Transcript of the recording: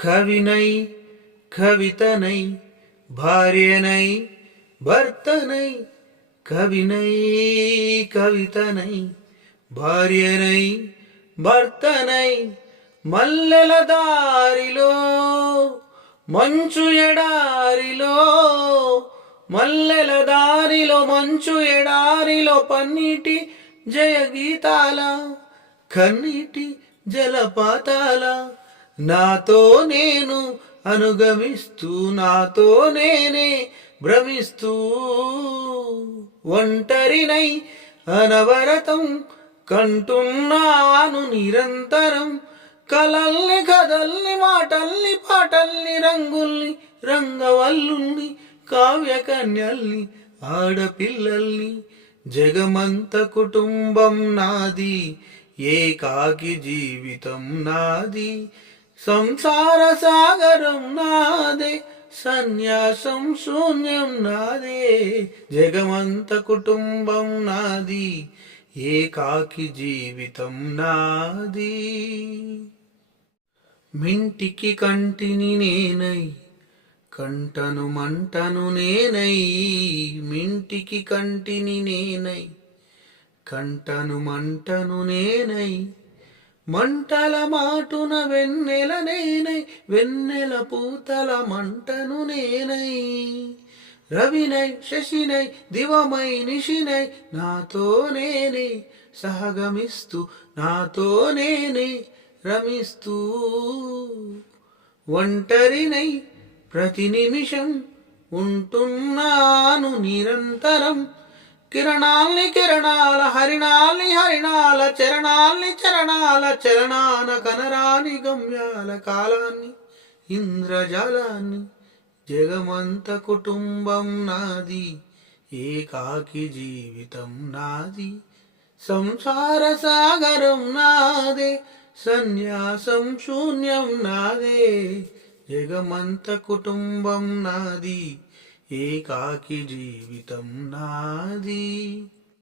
కవినై కవితనై భార్యనై భర్తనై కవినై కవితనై భార్యనై భర్తనై మల్లెల దారిలో మంచు ఎడారిలో మల్లెల దారిలో మంచు ఎడారిలో పన్నీటి జయగీతాల కన్నీటి జలపాతాల నాతో నేను అనుగమిస్తూ నాతో నేనే భ్రమిస్తూ ఒంటరినై అనవరతం కంటున్నాను నిరంతరం కలల్ని కథల్ని మాటల్ని పాటల్ని రంగుల్ని రంగవల్లుల్ని కావ్యకన్యల్ని ఆడపిల్లల్ని జగమంత కుటుంబం నాది ఏకాకి జీవితం నాది సంసార సాగరం నాదే సన్యాసం శూన్యం నాదే జగమంత కుటుంబం నాది ఏకాకి జీవితం నాది మింటికి కంటిని నేనై కంటను మంటను నేనై మింటికి కంటిని నేనై కంటను మంటను నేనై మంటల మాటున వెన్నెల నేనై వెన్నెల పూతల మంటను నేనై రవినై శశినై దివమై నిశినై నాతో నేనే సహగమిస్తూ నాతో నేనే రమిస్తూ ఒంటరినై ప్రతి నిమిషం ఉంటున్నాను నిరంతరం కిరణాల్ని కిరణాల హరిణాల్ని హరిణాల చరణాల్ని చరణాల చరణాన కనరాని గమ్యాల కాలాన్ని ఇంద్రజాలాన్ని జగమంత కుటుంబం నాది ఏకాకి జీవితం నాది సంసార సాగరం నాదే సన్యాసం శూన్యం నాదే జగమంత కుటుంబం నాది ఏకాకి జీవితం నాది.